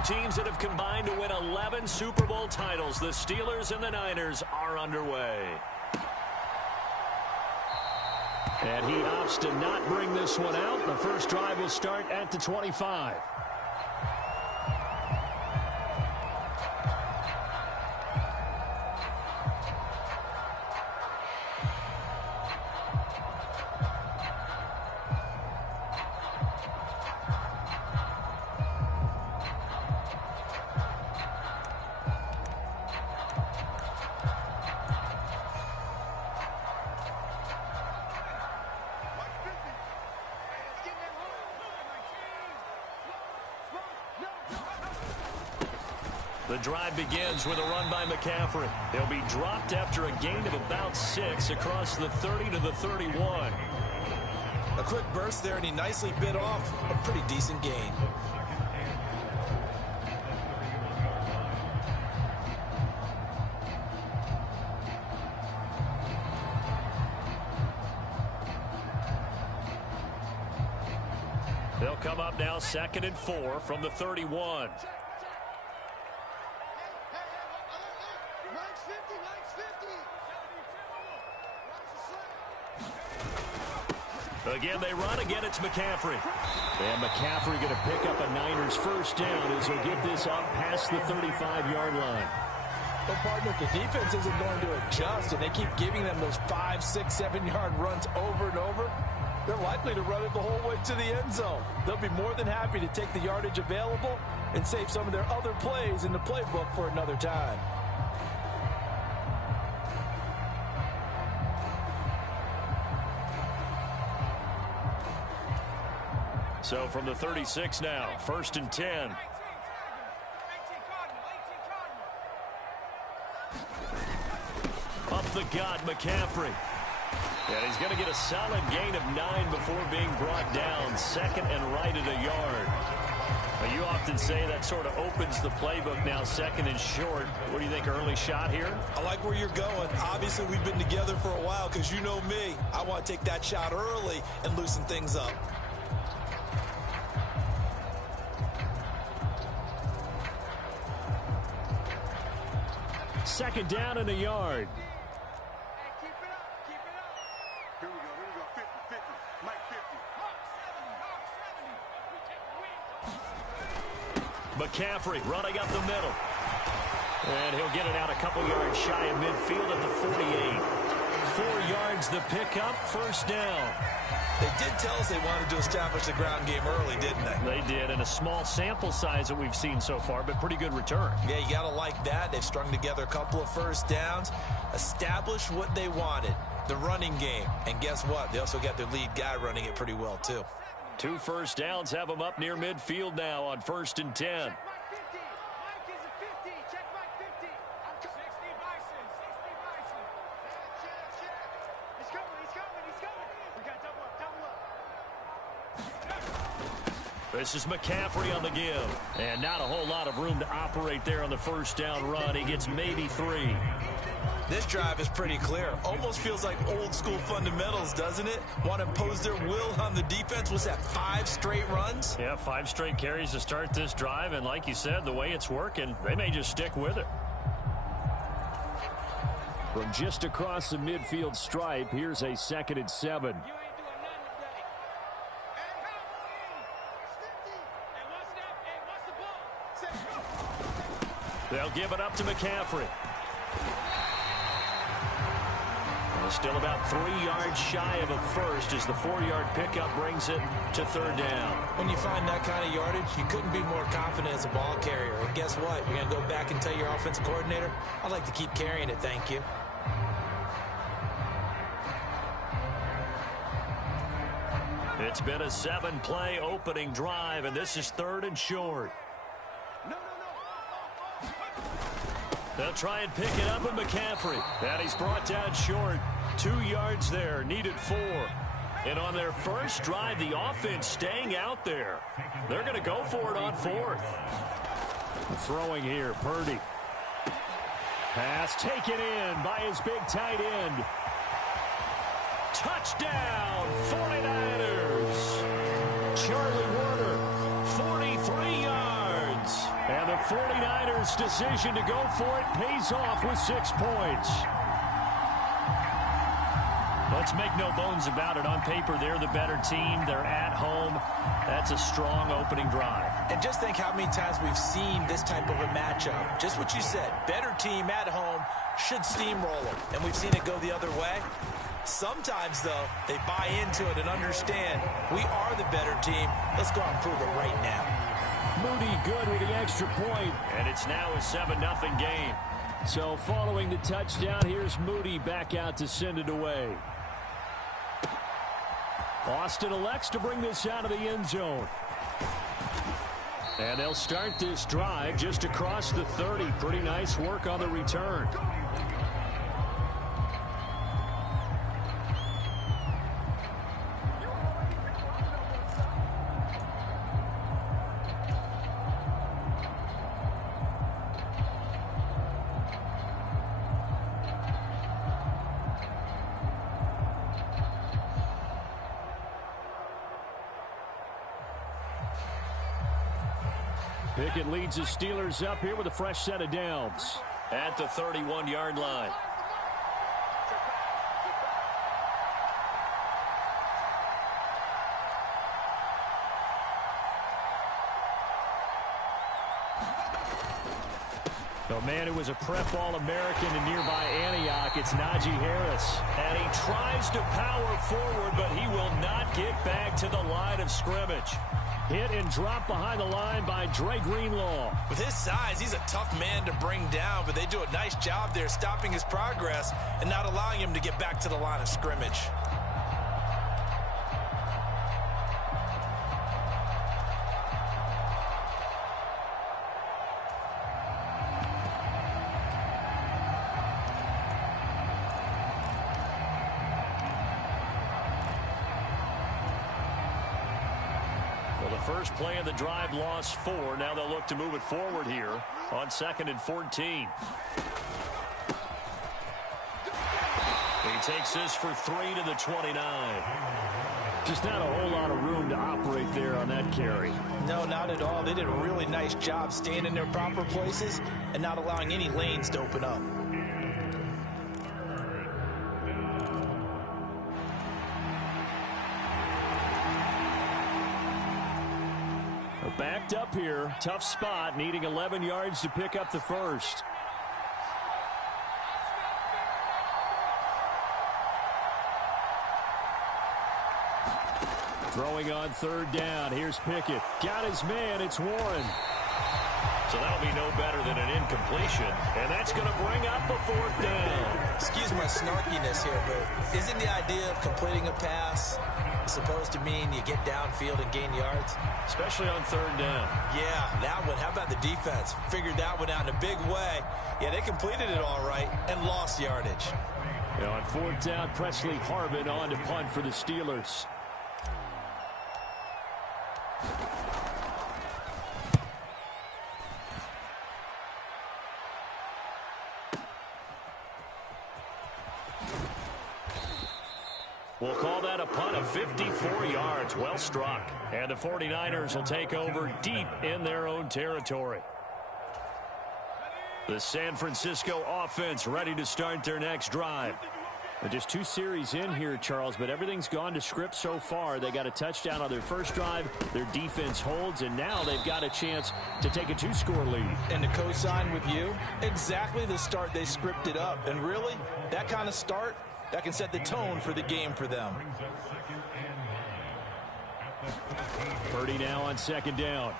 teams that have combined to win 11 Super Bowl titles. The Steelers and the Niners are underway. And he opts to not bring this one out. The first drive will start at the 25. The drive begins with a run by McCaffrey. He'll be dropped after a gain of about 6 across the 30 to the 31. A quick burst there, and he nicely bit off a pretty decent gain. They'll come up now 2nd and 4 from the 31. Again, they run. Again, it's McCaffrey. And McCaffrey going to pick up a Niners first down as he'll get this up past the 35-yard line. Well, partner, if the defense isn't going to adjust and they keep giving them those 5, 6, 7-yard runs over and over, they're likely to run it the whole way to the end zone. They'll be more than happy to take the yardage available and save some of their other plays in the playbook for another time. So from the 36 now, 1st and 10. Up the gut, McCaffrey. And he's going to get a solid gain of 9 before being brought down. 2nd and right at a yard. Now, you often say that sort of opens the playbook now, 2nd and short. What do you think, early shot here? I like where you're going. Obviously, we've been together for a while because you know me. I want to take that shot early and loosen things up. Second down and a yard. McCaffrey running up the middle. And he'll get it out a couple yards shy of midfield at the 48. 4 yards the pickup, first down. They did tell us they wanted to establish the ground game early, didn't they? They did, and a small sample size that we've seen so far, but pretty good return. Yeah, you got to like that. They've strung together a couple of first downs, established what they wanted, the running game. And guess what? They also got their lead guy running it pretty well, too. 2 first downs have them up near midfield now on 1st and 10. This is McCaffrey on the give. And not a whole lot of room to operate there on the first down run. He gets maybe 3. This drive is pretty clear. Almost feels like old school fundamentals, doesn't it? Want to impose their will on the defense. Was that 5 straight runs? Yeah, 5 straight carries to start this drive. And like you said, the way it's working, they may just stick with it. From just across the midfield stripe, here's a 2nd and 7. They'll give it up to McCaffrey. Still about 3 yards shy of a first as the 4-yard pickup brings it to 3rd down. When you find that kind of yardage, you couldn't be more confident as a ball carrier. And guess what? You're going to go back and tell your offensive coordinator, I'd like to keep carrying it, thank you. It's been a 7-play opening drive, and this is 3rd and short. They'll try and pick it up with McCaffrey. And he's brought down short. 2 yards there, needed 4. And on their first drive, the offense staying out there. They're going to go for it on 4th. Throwing here, Purdy. Pass taken in by his big tight end. Touchdown, 49ers. Charlie Warner, 43 yards. And the 49ers' decision to go for it pays off with 6 points. Let's make no bones about it. On paper, they're the better team. They're at home. That's a strong opening drive. And just think how many times we've seen this type of a matchup. Just what you said, better team at home should steamroll them. And we've seen it go the other way. Sometimes, though, they buy into it and understand we are the better team. Let's go out and prove it right now. Moody good with the extra point. And it's now a 7-0 game. So following the touchdown, here's Moody back out to send it away. Austin elects to bring this out of the end zone. And they'll start this drive just across the 30. Pretty nice work on the return. Pickett leads the Steelers up here with a fresh set of downs at the 31-yard line. The man who was a prep All-American in nearby Antioch, it's Najee Harris. And he tries to power forward, but he will not get back to the line of scrimmage. Hit and drop behind the line by Dre Greenlaw. With his size, he's a tough man to bring down, but they do a nice job there stopping his progress and not allowing him to get back to the line of scrimmage. First play of the drive, lost 4. Now they'll look to move it forward here on 2nd and 14. He takes this for 3 to the 29. Just not a whole lot of room to operate there on that carry. No, not at all. They did a really nice job staying in their proper places and not allowing any lanes to open up. Backed up here, tough spot, needing 11 yards to pick up the first. Throwing on 3rd down, here's Pickett. Got his man, it's Warren. So that'll be no better than an incompletion, and that's going to bring up a 4th down. Excuse my snarkiness here, but isn't the idea of completing a pass supposed to mean you get downfield and gain yards? Especially on 3rd down. Yeah, that one. How about the defense? Figured that one out in a big way. Yeah, they completed it all right and lost yardage. You know, on 4th down, Presley Harvin on to punt for the Steelers. We'll call that a punt of 54 yards. Well struck. And the 49ers will take over deep in their own territory. The San Francisco offense ready to start their next drive. Just 2 series in here, Charles, but everything's gone to script so far. They got a touchdown on their first drive. Their defense holds, and now they've got a chance to take a 2-score lead. And to co-sign with you, exactly the start they scripted up. And really, that kind of start, that can set the tone for the game for them. Purdy now on 2nd down.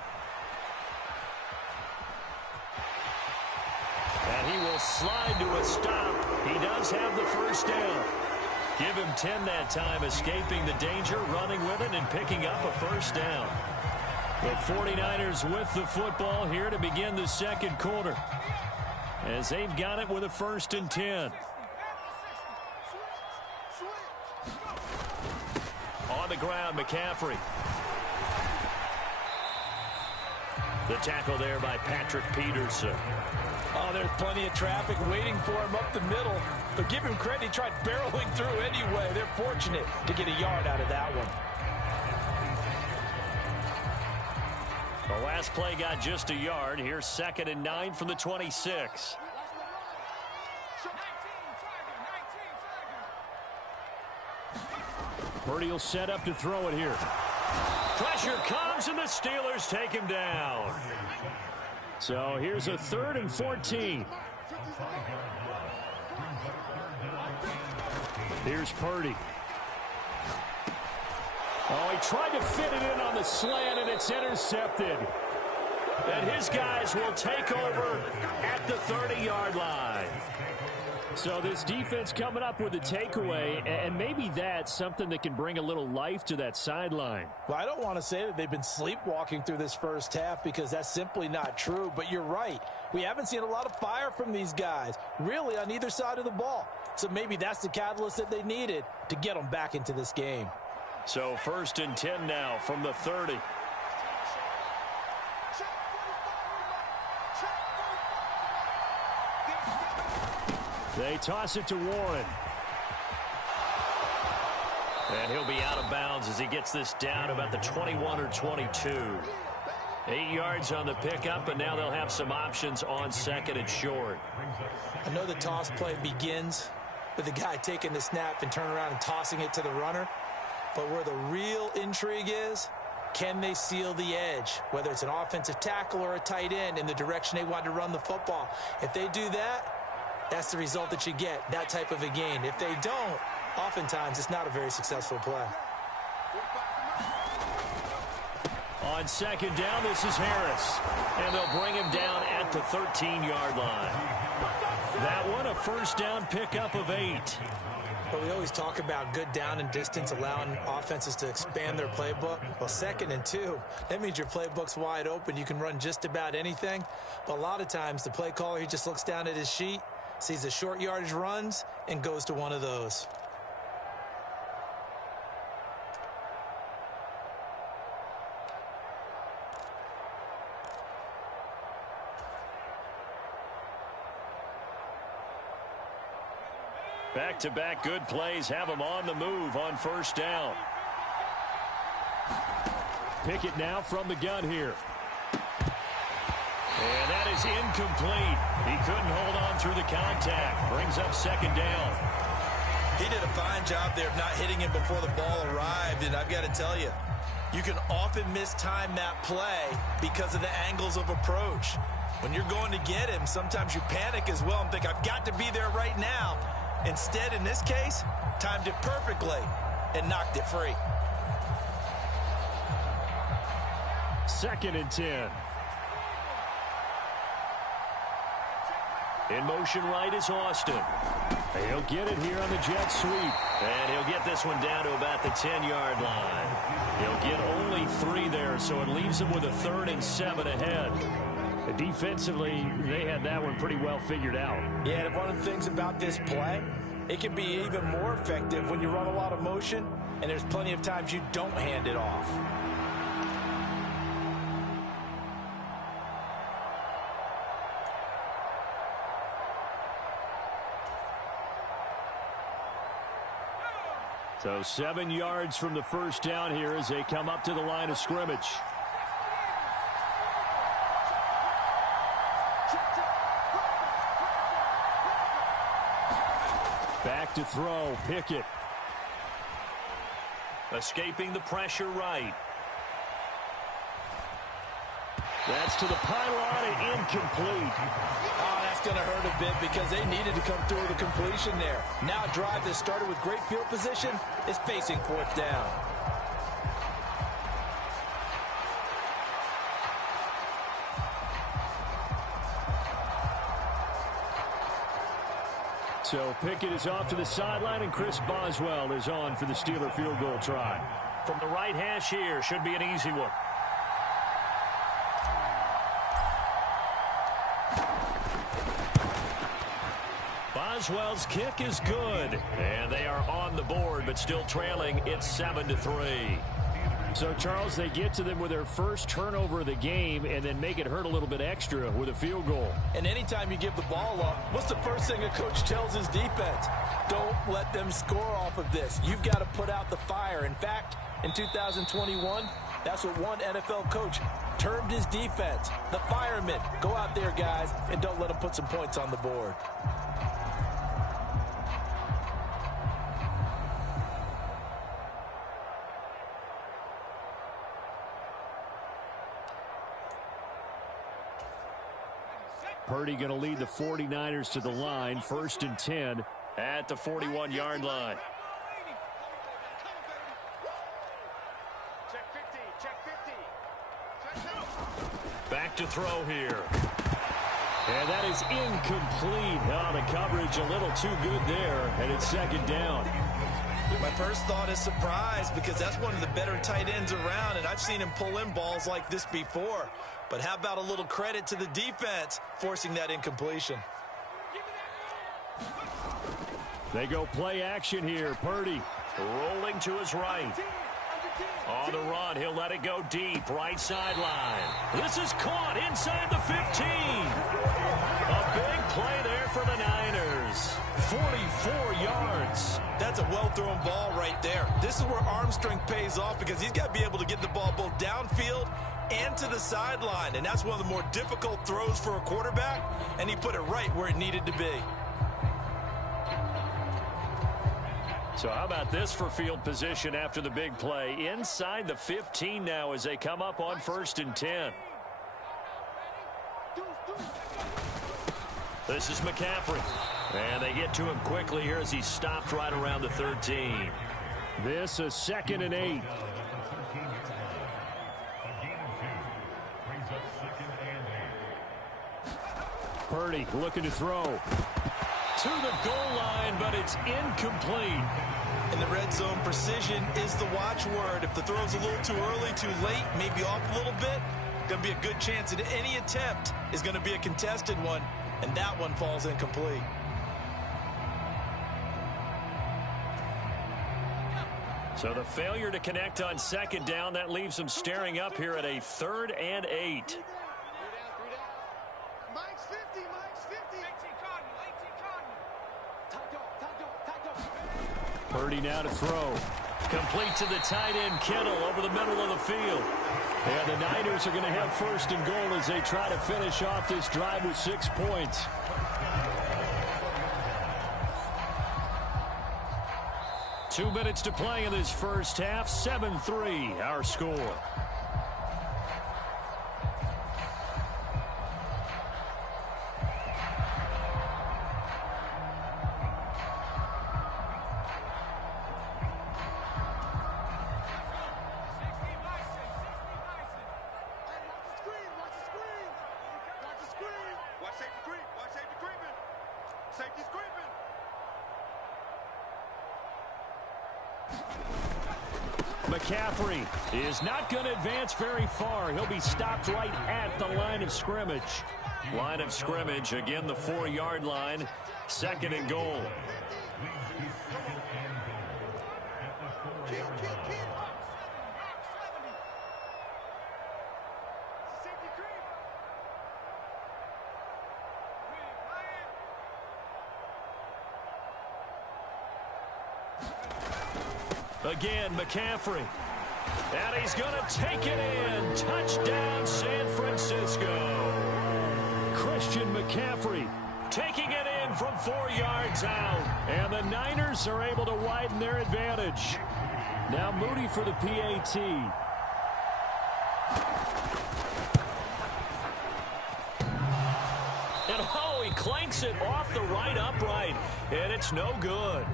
And he will slide to a stop. He does have the first down. Give him 10 that time, escaping the danger, running with it, and picking up a first down. The 49ers with the football here to begin the 2nd quarter, as they've got it with a 1st and 10. On the ground, McCaffrey. The tackle there by Patrick Peterson. Oh, there's plenty of traffic waiting for him up the middle. But give him credit, he tried barreling through anyway. They're fortunate to get a yard out of that one. The last play got just a yard. Here's 2nd and 9 from the 26. Purdy will set up to throw it here. Pressure comes, and the Steelers take him down. So here's a 3rd and 14. Here's Purdy. Oh, he tried to fit it in on the slant, and it's intercepted. And his guys will take over at the 30-yard line. So this defense coming up with a takeaway, and maybe that's something that can bring a little life to that sideline. Well, I don't want to say that they've been sleepwalking through this first half because that's simply not true, but you're right. We haven't seen a lot of fire from these guys, really on either side of the ball. So maybe that's the catalyst that they needed to get them back into this game. So 1st and 10 now from the 30. They toss it to Warren. And he'll be out of bounds as he gets this down about the 21 or 22. 8 yards on the pickup, and now they'll have some options on 2nd and short. I know the toss play begins with the guy taking the snap and turning around and tossing it to the runner. But where the real intrigue is, can they seal the edge, whether it's an offensive tackle or a tight end, in the direction they want to run the football? If they do that, that's the result that you get, that type of a gain. If they don't, oftentimes it's not a very successful play. On 2nd down, this is Harris. And they'll bring him down at the 13-yard line. That one, a 1st down pickup of 8. But we always talk about good down and distance, allowing offenses to expand their playbook. Well, 2nd and 2, that means your playbook's wide open. You can run just about anything. But a lot of times, the play caller, he just looks down at his sheet, sees the short yardage runs, and goes to one of those. Back-to-back good plays have them on the move on 1st down. Pickett now from the gun here. And that is incomplete. He couldn't hold on through the contact. Brings up 2nd down. He did a fine job there of not hitting him before the ball arrived, and I've got to tell you, you can often mistime that play because of the angles of approach. When you're going to get him, sometimes you panic as well and think, I've got to be there right now. Instead, in this case, timed it perfectly and knocked it free. 2nd and 10. In motion right is Austin. He'll get it here on the jet sweep. And he'll get this one down to about the 10-yard line. He'll get only 3 there, so it leaves him with a 3rd and 7 ahead. Defensively, they had that one pretty well figured out. Yeah, and one of the things about this play, it can be even more effective when you run a lot of motion, and there's plenty of times you don't hand it off. So 7 yards from the 1st down here as they come up to the line of scrimmage. Back to throw, Pickett. Escaping the pressure right. That's to the pylon and incomplete. Oh, that's going to hurt a bit because they needed to come through with a completion there. Now a drive that started with great field position is facing 4th down. So Pickett is off to the sideline, and Chris Boswell is on for the Steeler field goal try. From the right hash here, should be an easy one. Boswell's kick is good, and they are on the board, but still trailing. It's 7-3. So, Charles, they get to them with their first turnover of the game and then make it hurt a little bit extra with a field goal. And anytime you give the ball up, what's the first thing a coach tells his defense? Don't let them score off of this. You've got to put out the fire. In fact, in 2021, That's what one NFL coach termed his defense. The firemen. Go out there, guys, and don't let them put some points on the board. Purdy going to lead the 49ers to the line, 1st and 10 at the 41-yard line. Back to throw here. And that is incomplete. Oh, the coverage a little too good there, and it's 2nd down. My first thought is surprise, because that's one of the better tight ends around, and I've seen him pull in balls like this before. But how about a little credit to the defense forcing that incompletion? They go play action here. Purdy rolling to his right. On the run, he'll let it go deep, right sideline. This is caught inside the 15. A big play there for the Niners. 44 yards. That's a well-thrown ball right there. This is where arm strength pays off, because he's got to be able to get the ball both downfield and to the sideline. And that's one of the more difficult throws for a quarterback, and he put it right where it needed to be. So how about this for field position after the big play? Inside the 15 now as they come up on 1st and 10. This is McCaffrey. And they get to him quickly here as he stopped right around the 13. This is 2nd and 8. Purdy looking to throw. To the goal line, but it's incomplete. In the red zone, precision is the watchword. If the throw's a little too early, too late, maybe off a little bit, going to be a good chance that any attempt is going to be a contested one, and that one falls incomplete. So the failure to connect on 2nd down, that leaves them staring up here at a 3rd and 8. Purdy now to throw. Complete to the tight end, Kittle, over the middle of the field. And the Niners are going to have 1st and goal as they try to finish off this drive with 6 points. Two minutes to play in this first half. 7-3, our score. McCaffrey is not going to advance very far. He'll be stopped right at the line of scrimmage. Line of scrimmage, again, the 4-yard line. 2nd and goal. Again, McCaffrey. And he's going to take it in. Touchdown, San Francisco. Christian McCaffrey taking it in from 4 yards out. And the Niners are able to widen their advantage. Now Moody for the PAT. And oh, he clanks it off the right upright. And it's no good.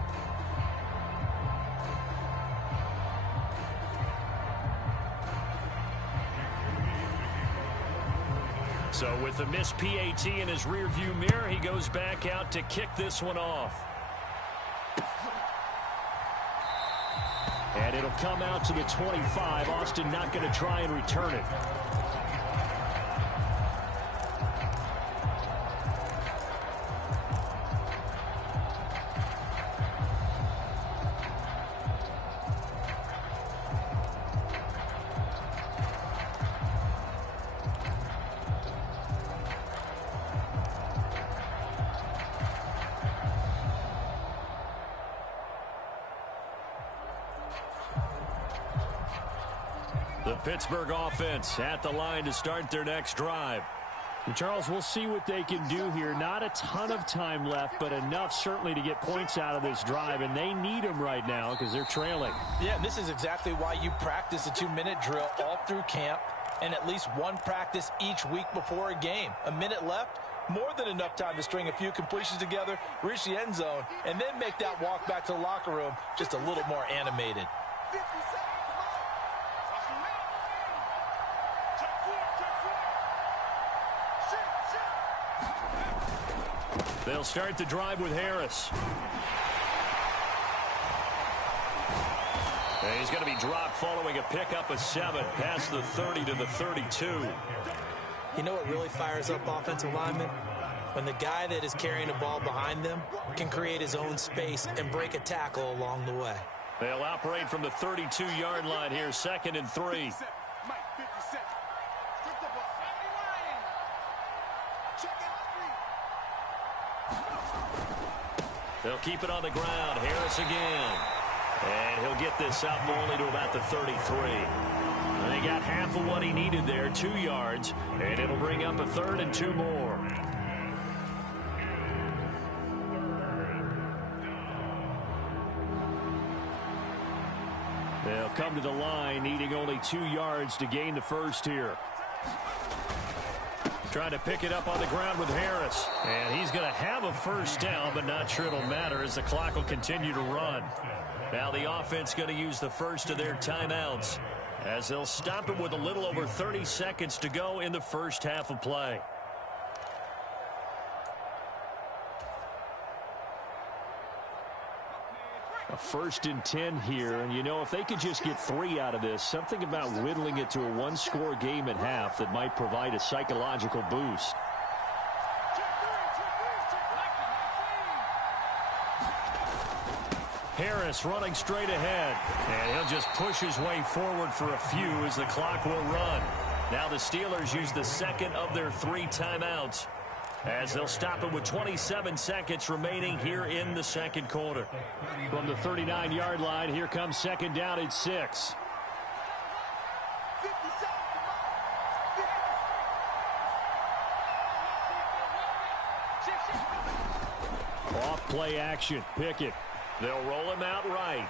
So with the missed PAT in his rearview mirror, he goes back out to kick this one off. And it'll come out to the 25. Austin not going to try and return it. The Pittsburgh offense at the line to start their next drive. And Charles, we'll see what they can do here. Not a ton of time left, but enough certainly to get points out of this drive, and they need them right now because they're trailing. Yeah, and this is exactly why you practice a 2-minute drill all through camp and at least one practice each week before a game. A minute left, more than enough time to string a few completions together, reach the end zone, and then make that walk back to the locker room just a little more animated. They'll start the drive with Harris. And he's going to be dropped following a pickup of 7 past the 30 to the 32. You know what really fires up offensive linemen? When the guy that is carrying the ball behind them can create his own space and break a tackle along the way. They'll operate from the 32-yard line here, 2nd and 3. They'll keep it on the ground. Harris again. And he'll get this up only to about the 33. And they got half of what he needed there, 2 yards. And it'll bring up a 3rd and 2 more. They'll come to the line, needing only 2 yards to gain the first here. Trying to pick it up on the ground with Harris. And he's going to have a first down, but not sure it'll matter as the clock will continue to run. Now the offense going to use the first of their timeouts as they'll stop it with a little over 30 seconds to go in the first half of play. A 1st and 10 here, and you know, if they could just get 3 out of this, something about whittling it to a 1-score game at half that might provide a psychological boost. Harris running straight ahead, and he'll just push his way forward for a few as the clock will run. Now the Steelers use the 2nd of their 3 timeouts as they'll stop it with 27 seconds remaining here in the 2nd quarter. From the 39-yard line, here comes 2nd down at 6. Off play action, Pickett. They'll roll him out right.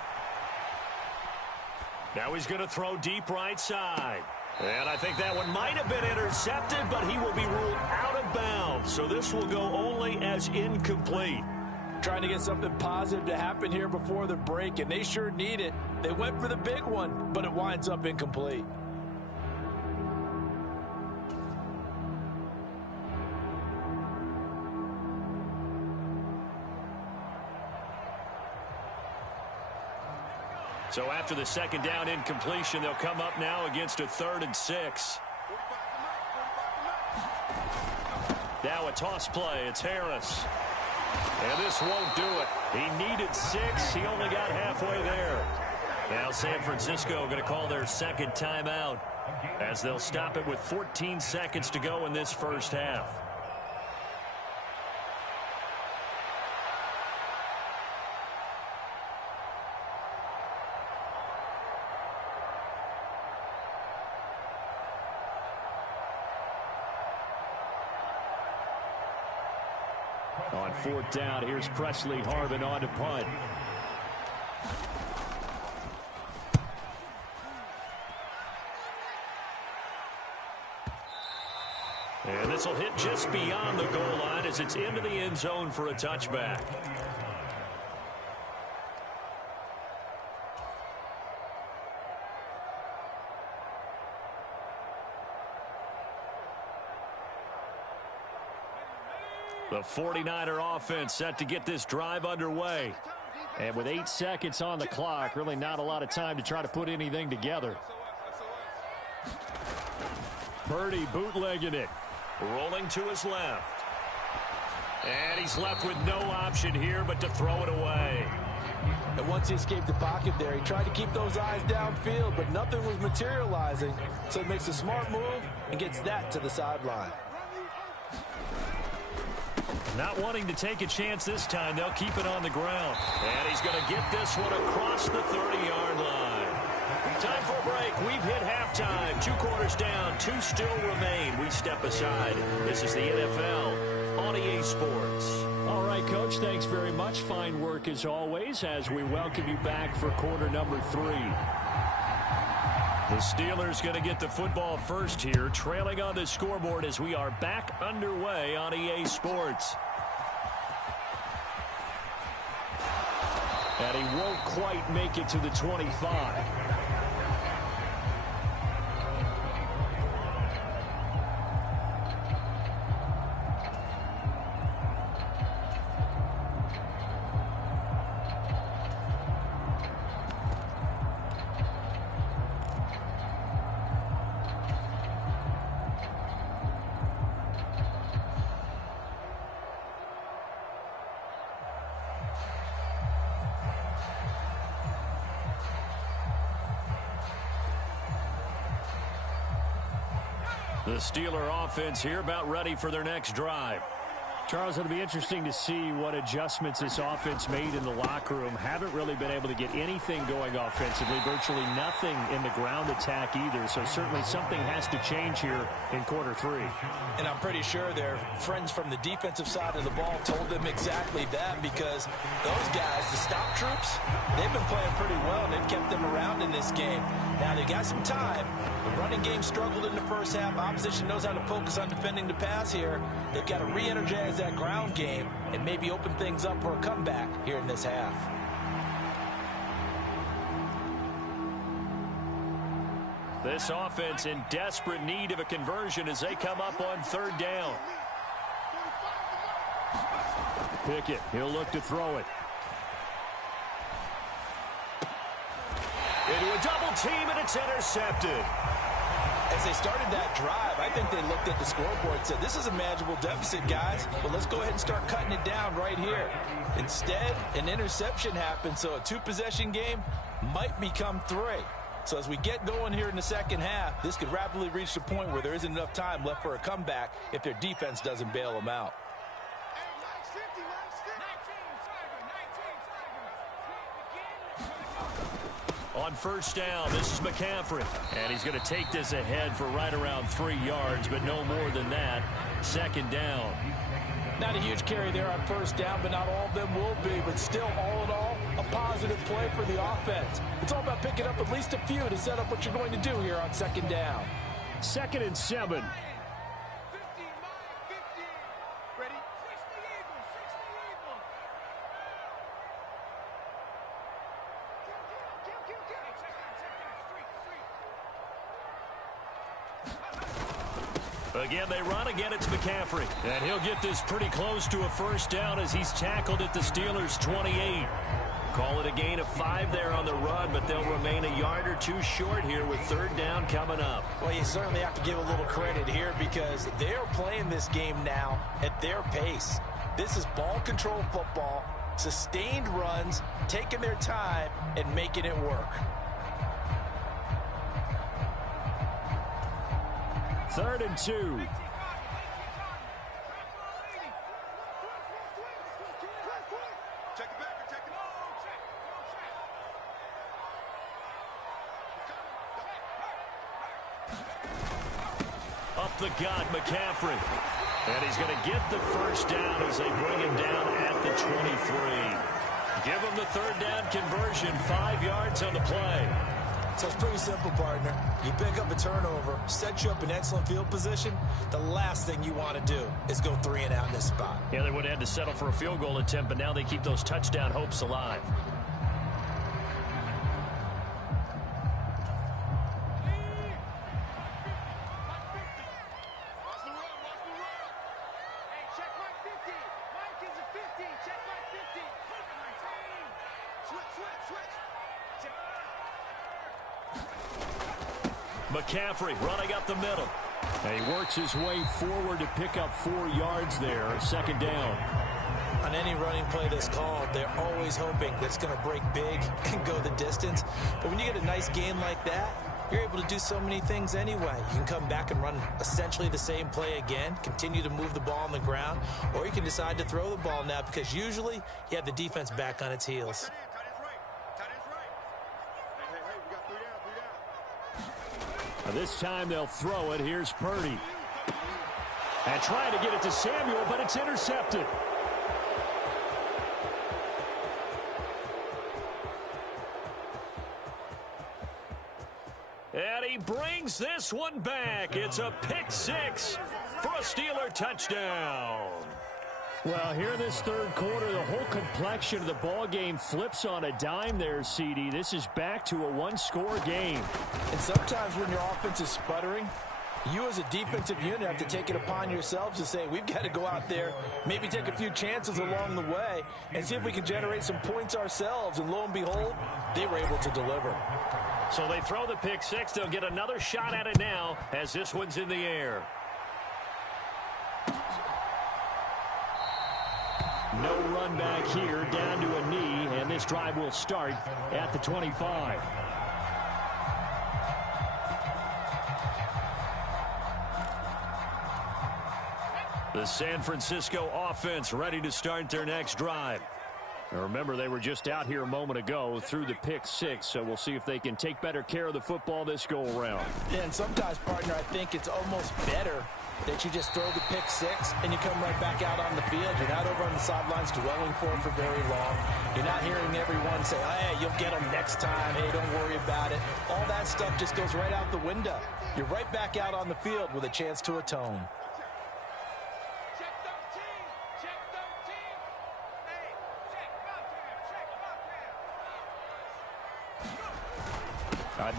Now he's going to throw deep right side. And I think that one might have been intercepted, but he will be ruled out of bounds. So this will go only as incomplete. Trying to get something positive to happen here before the break, and they sure need it. They went for the big one, but it winds up incomplete. So after the 2nd down incompletion, they'll come up now against a 3rd and 6. Now a toss play. It's Harris. And this won't do it. He needed 6. He only got halfway there. Now San Francisco going to call their 2nd timeout as they'll stop it with 14 seconds to go in this first half. On 4th down, here's Presley Harvin on to punt. And this will hit just beyond the goal line as it's into the end zone for a touchback. The 49er offense set to get this drive underway. And with 8 seconds on the clock, really not a lot of time to try to put anything together. Purdy bootlegging it. Rolling to his left. And he's left with no option here but to throw it away. And once he escaped the pocket there, he tried to keep those eyes downfield, but nothing was materializing. So he makes a smart move and gets that to the sideline. Not wanting to take a chance this time, they'll keep it on the ground. And he's going to get this one across the 30-yard line. Time for a break. We've hit halftime. 2 quarters down. 2 still remain. We step aside. This is the NFL on EA Sports. All right, Coach, thanks very much. Fine work as always as we welcome you back for quarter number 3. The Steelers going to get the football first here, trailing on the scoreboard as we are back underway on EA Sports. And he won't quite make it to the 25. The Steeler offense here about ready for their next drive. Charles, it'll be interesting to see what adjustments this offense made in the locker room. Haven't really been able to get anything going offensively, virtually nothing in the ground attack either. So certainly something has to change here in quarter 3. And I'm pretty sure their friends from the defensive side of the ball told them exactly that, because those guys, the stop troops, they've been playing pretty well. They've kept them around in this game. Now they got some time. The running game struggled in the first half. Opposition knows how to focus on defending the pass here. They've got to re-energize that ground game and maybe open things up for a comeback here in this half. This offense in desperate need of a conversion as they come up on 3rd down. Pickett, he'll look to throw it. Into a double team, and it's intercepted. As they started that drive, I think they looked at the scoreboard and said, this is a manageable deficit, guys, but let's go ahead and start cutting it down right here. Instead, an interception happened, so a 2-possession game might become 3. So as we get going here in the second half, this could rapidly reach the point where there isn't enough time left for a comeback if their defense doesn't bail them out. On 1st down, this is McCaffrey. And he's going to take this ahead for right around 3 yards, but no more than that. 2nd down. Not a huge carry there on 1st down, but not all of them will be. But still, all in all, a positive play for the offense. It's all about picking up at least a few to set up what you're going to do here on 2nd down. 2nd and 7. Again, they run. Again, it's McCaffrey. And he'll get this pretty close to a 1st down as he's tackled at the Steelers' 28. Call it a gain of 5 there on the run, but they'll remain a yard or 2 short here with 3rd down coming up. Well, you certainly have to give a little credit here because they're playing this game now at their pace. This is ball control football, sustained runs, taking their time, and making it work. 3rd and 2. Up the gut, McCaffrey. And he's going to get the 1st down as they bring him down at the 23. Give him the 3rd down conversion, 5 yards on the play. So it's pretty simple, partner. You pick up a turnover, set you up in excellent field position. The last thing you want to do is go 3 and out in this spot. Yeah, they would have had to settle for a field goal attempt, but now they keep those touchdown hopes alive. McCaffrey running up the middle. And he works his way forward to pick up 4 yards there. 2nd down. On any running play that's called, they're always hoping that it's going to break big and go the distance. But when you get a nice gain like that, you're able to do so many things anyway. You can come back and run essentially the same play again, continue to move the ball on the ground, or you can decide to throw the ball now because usually you have the defense back on its heels. This time they'll throw it. Here's Purdy. And trying to get it to Samuel, but it's intercepted. And he brings this one back. It's a pick six for a Steeler touchdown. Well, here in this third quarter, the whole complexion of the ball game flips on a dime there, CD. This is back to a one-score game. And sometimes when your offense is sputtering, you as a defensive unit have to take it upon yourselves to say, we've got to go out there, maybe take a few chances along the way, and see if we can generate some points ourselves. And lo and behold, they were able to deliver. So they throw the pick six. They'll get another shot at it now as this one's in the air. No run back here, down to a knee, and this drive will start at the 25. The San Francisco offense ready to start their next drive. Now remember, they were just out here a moment ago through the pick six, so we'll see if they can take better care of the football this go-around. Yeah, and sometimes, partner, I think it's almost better that you just throw the pick six and you come right back out on the field. You're not over on the sidelines dwelling for very long. You're not hearing everyone say, hey, you'll get them next time. Hey, don't worry about it. All that stuff just goes right out the window. You're right back out on the field with a chance to atone.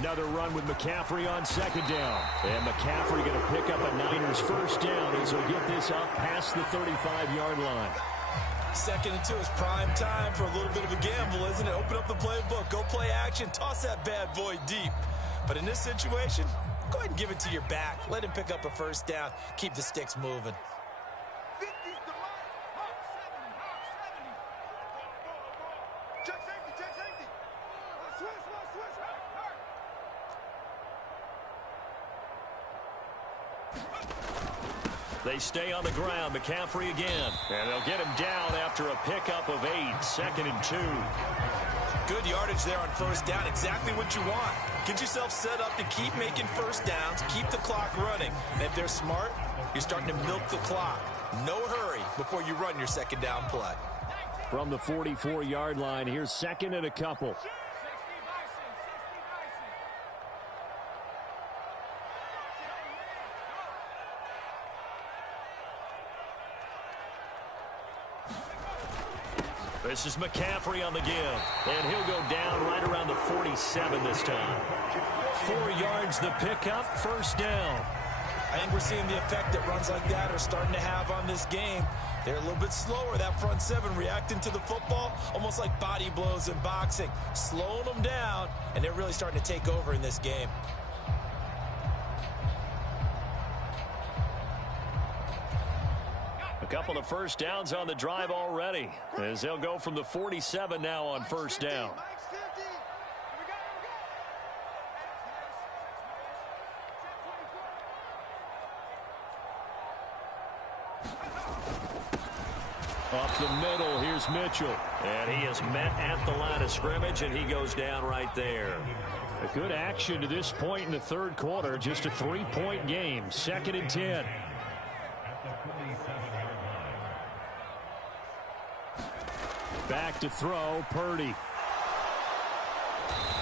Another run with McCaffrey on second down. And McCaffrey going to pick up a Niners first down as he'll get this up past the 35-yard line. 2nd and 2 is prime time for a little bit of a gamble, isn't it? Open up the playbook, go play action, toss that bad boy deep. But in this situation, go ahead and give it to your back. Let him pick up a first down. Keep the sticks moving. They stay on the ground. McCaffrey again. And they'll get him down after a pickup of 8. 2nd and 2. Good yardage there on first down. Exactly what you want. Get yourself set up to keep making first downs. Keep the clock running. And if they're smart, you're starting to milk the clock. No hurry before you run your second down play. From the 44-yard line, here's 2nd and a couple. This is McCaffrey on the give. And he'll go down right around the 47 this time. 4 yards the pickup, first down. I think we're seeing the effect that runs like that are starting to have on this game. They're a little bit slower, that front seven, reacting to the football, almost like body blows in boxing, slowing them down, and they're really starting to take over in this game. A couple of first downs on the drive already, as they'll go from the 47 now on first down. Up the middle, here's Mitchell. And he is met at the line of scrimmage, and he goes down right there. A good action to this point in the third quarter. Just a 3-point game. 2nd and 10. Back to throw, Purdy.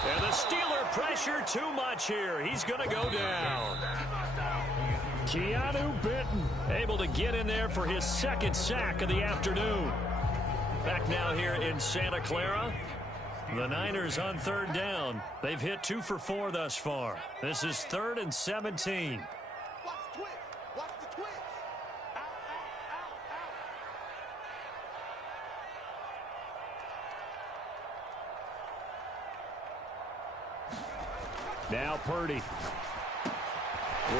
And the Steeler pressure too much here. He's going to go down. Keanu Benton able to get in there for his 2nd sack of the afternoon. Back now here in Santa Clara. The Niners on 3rd down. They've hit 2 for 4 thus far. This is 3rd and 17. Now Purdy.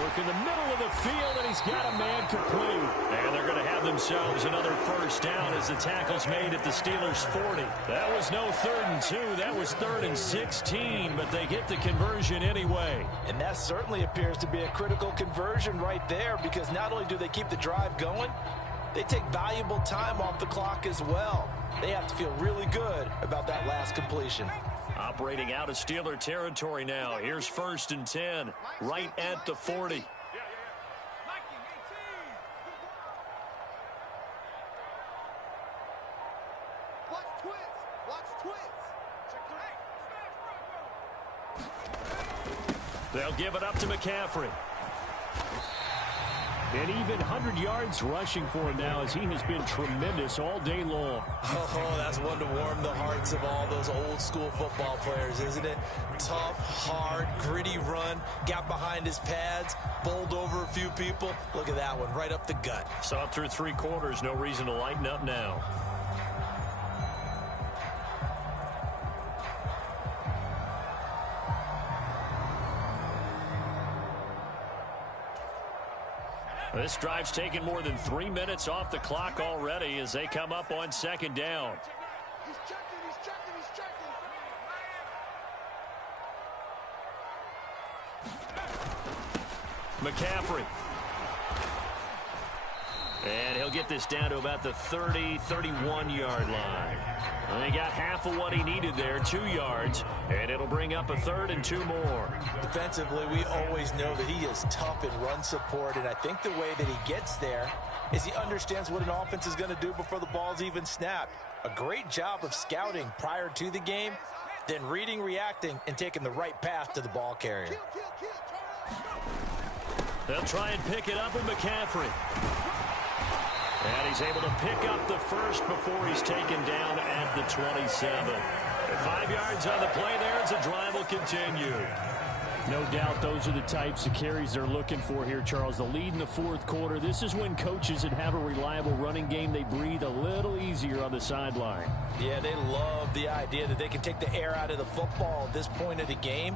Work in the middle of the field, and he's got a man complete. And they're going to have themselves another first down as the tackle's made at the Steelers' 40. That was no 3rd and 2. That was 3rd and 16, but they get the conversion anyway. And that certainly appears to be a critical conversion right there, because not only do they keep the drive going, they take valuable time off the clock as well. They have to feel really good about that last completion. Operating out of Steeler territory now. Here's 1st and 10, right at the 40. They'll give it up to McCaffrey. And even 100 yards rushing for him now, as he has been tremendous all day long. Oh, that's one to warm the hearts of all those old school football players, isn't it? Tough, hard, gritty run, got behind his pads, bowled over a few people. Look at that one, right up the gut. Saw it through 3 quarters, no reason to lighten up now. This drive's taken more than 3 minutes off the clock already as they come up on 2nd down. He's checking. McCaffrey. And he'll get this down to about the 30, 31-yard line. And he got half of what he needed there, 2 yards, and it'll bring up a 3rd and 2 more. Defensively, we always know that he is tough in run support, and I think the way that he gets there is he understands what an offense is going to do before the ball's even snapped. A great job of scouting prior to the game, then reading, reacting, and taking the right path to the ball carrier. They'll try and pick it up with McCaffrey. And he's able to pick up the first before he's taken down at the 27. 5 yards on the play there as the drive will continue. No doubt those are the types of carries they're looking for here, Charles. The lead in the 4th quarter. This is when coaches that have a reliable running game, they breathe a little easier on the sideline. Yeah, they love the idea that they can take the air out of the football at this point of the game.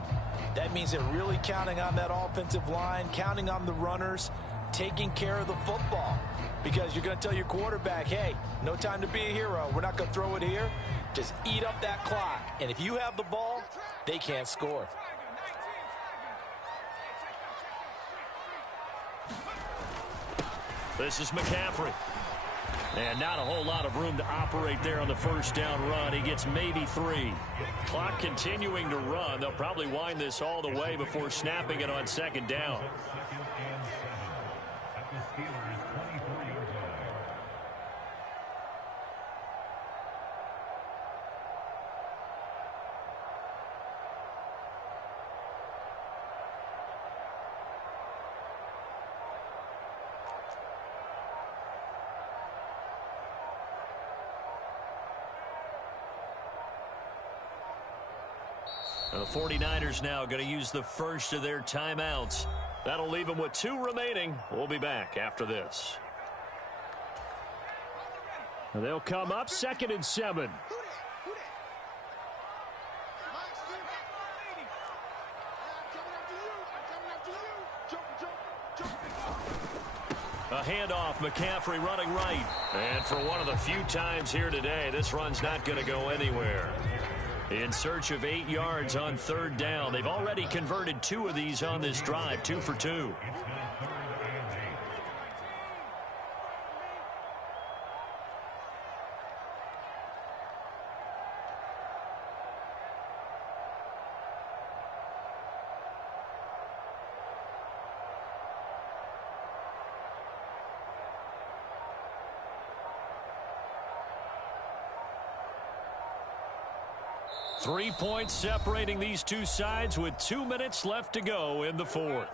That means they're really counting on that offensive line, counting on the runners, taking care of the football. Because you're going to tell your quarterback, hey, no time to be a hero. We're not going to throw it here. Just eat up that clock. And if you have the ball, they can't score. This is McCaffrey. And not a whole lot of room to operate there on the 1st down run. He gets maybe 3. Clock continuing to run. They'll probably wind this all the way before snapping it on 2nd down. The 49ers now going to use the first of their timeouts. That'll leave them with 2 remaining. We'll be back after this. They'll come up 2nd and 7. A handoff, McCaffrey running right. And for one of the few times here today, this run's not going to go anywhere. In search of 8 yards on 3rd down. They've already converted 2 of these on this drive, 2 for 2. Three points separating these two sides with 2 minutes left to go in the 4th.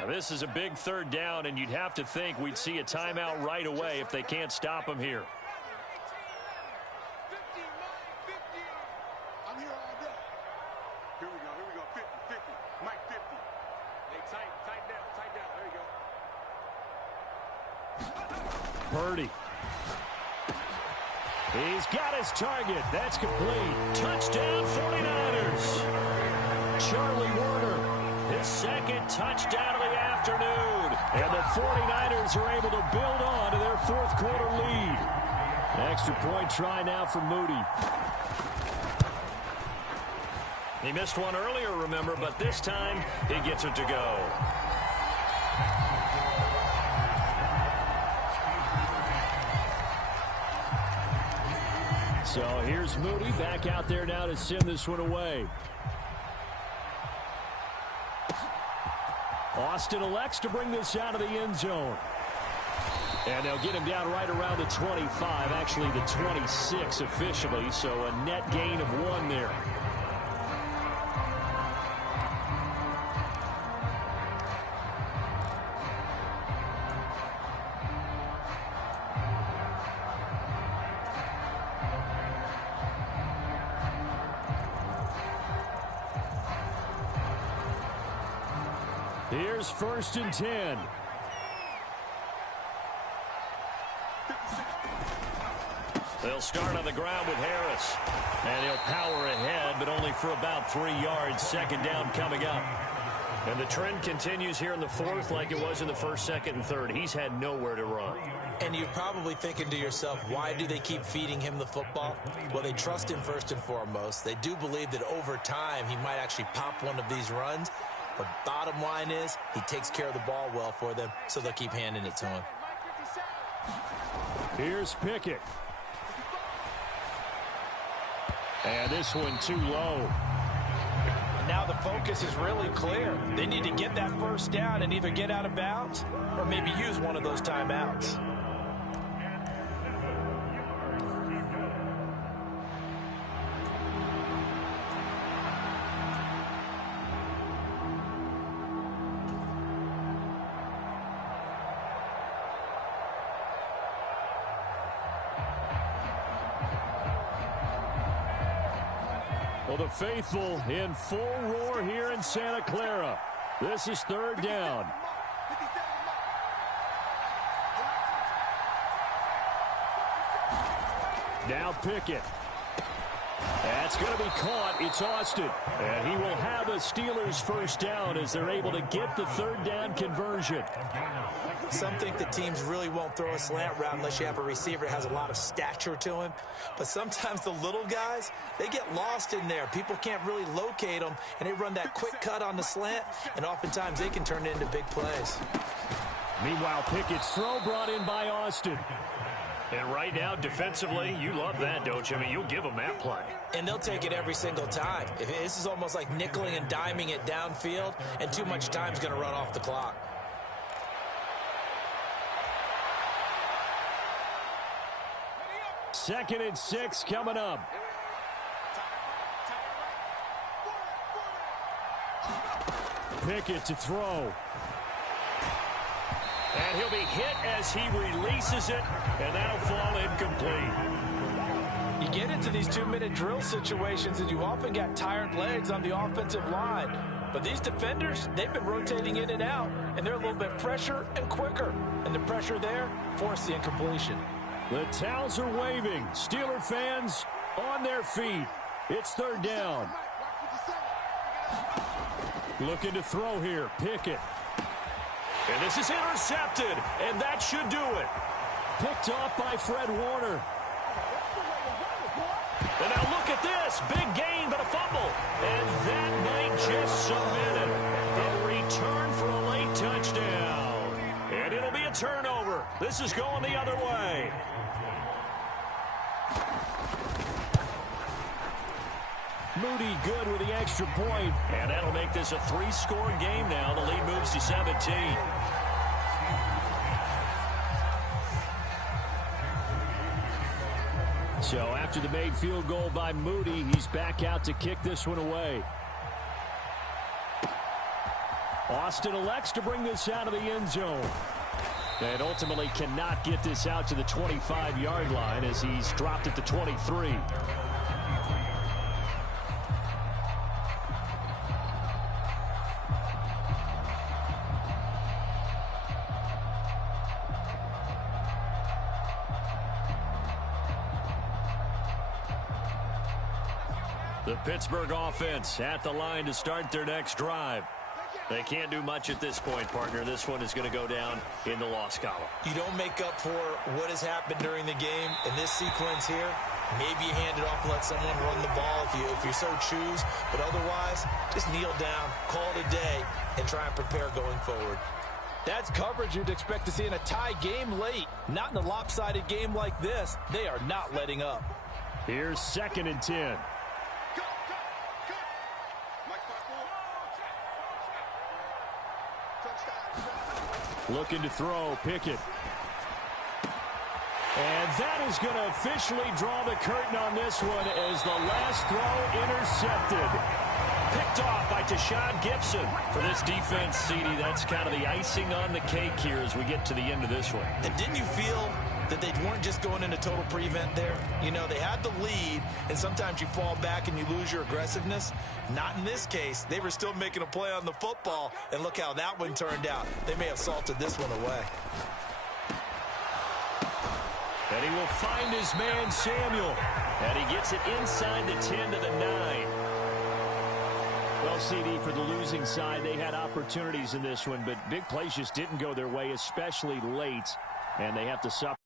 Now this is a big 3rd down, and you'd have to think we'd see a timeout right away if they can't stop them here. Purdy. He's got his target. That's complete. Touchdown 49ers. Charlie Warner, his 2nd touchdown of the afternoon. And the 49ers are able to build on to their 4th quarter lead. Extra point try now for Moody. He missed one earlier, remember, but this time he gets it to go. So here's Moody back out there now to send this one away. Austin elects to bring this out of the end zone. And they'll get him down right around the 25, actually the 26 officially, so a net gain of 1 there. Here's 1st and 10. They'll start on the ground with Harris. And he'll power ahead, but only for about 3 yards. 2nd down coming up. And the trend continues here in the 4th like it was in the 1st, 2nd, and 3rd. He's had nowhere to run. And you're probably thinking to yourself, why do they keep feeding him the football? Well, they trust him first and foremost. They do believe that over time he might actually pop one of these runs. But bottom line is, he takes care of the ball well for them, so they'll keep handing it to him. Here's Pickett. And this one too low. Now the focus is really clear. They need to get that 1st down and either get out of bounds or maybe use one of those timeouts. Well, the faithful in full roar here in Santa Clara. This is 3rd down. Now Pickett. That's going to be caught. It's Austin. And he will have a Steelers 1st down as they're able to get the 3rd down conversion. Some think that teams really won't throw a slant route unless you have a receiver that has a lot of stature to him. But sometimes the little guys, they get lost in there. People can't really locate them, and they run that quick cut on the slant, and oftentimes they can turn it into big plays. Meanwhile, Pickett's throw brought in by Austin. And right now, defensively, you love that, don't you? I mean, you'll give them that play. And they'll take it every single time. This is almost like nickeling and diming it downfield, and too much time's going to run off the clock. Second and 6 coming up. Pickett to throw. And he'll be hit as he releases it, and that'll fall incomplete. You get into these 2-minute drill situations, and you often got tired legs on the offensive line. But these defenders, they've been rotating in and out, and they're a little bit fresher and quicker. And the pressure there forced the incompletion. The towels are waving. Steeler fans on their feet. It's 3rd down. Looking to throw here. Pickett. And this is intercepted, and that should do it. Picked off by Fred Warner. And now look at this. Big gain, but a fumble. And that might just submit it. A return for a late touchdown. And it'll be a turnover. This is going the other way. Moody good with the extra point. And that'll make this a 3-score game now. The lead moves to 17. So after the made field goal by Moody, he's back out to kick this one away. Austin elects to bring this out of the end zone. And ultimately cannot get this out to the 25-yard line as he's dropped at the 23. The Pittsburgh offense at the line to start their next drive. They can't do much at this point, partner. This one is going to go down in the loss column. You don't make up for what has happened during the game in this sequence here. Maybe you hand it off and let someone run the ball if you so choose. But otherwise, just kneel down, call it a day, and try and prepare going forward. That's coverage you'd expect to see in a tie game late. Not in a lopsided game like this. They are not letting up. Here's 2nd and 10. Looking to throw, Pickett. And that is going to officially draw the curtain on this one as the last throw intercepted. Picked off by Tashawn Gibson. For this defense, CD, that's kind of the icing on the cake here as we get to the end of this one. And didn't you feel that they weren't just going into total prevent there? You know, they had the lead, and sometimes you fall back and you lose your aggressiveness. Not in this case. They were still making a play on the football, and look how that one turned out. They may have salted this one away. And he will find his man, Samuel. And he gets it inside the 10 to the 9. Well, CD, for the losing side, they had opportunities in this one, but big plays just didn't go their way, especially late, and they have to suffer.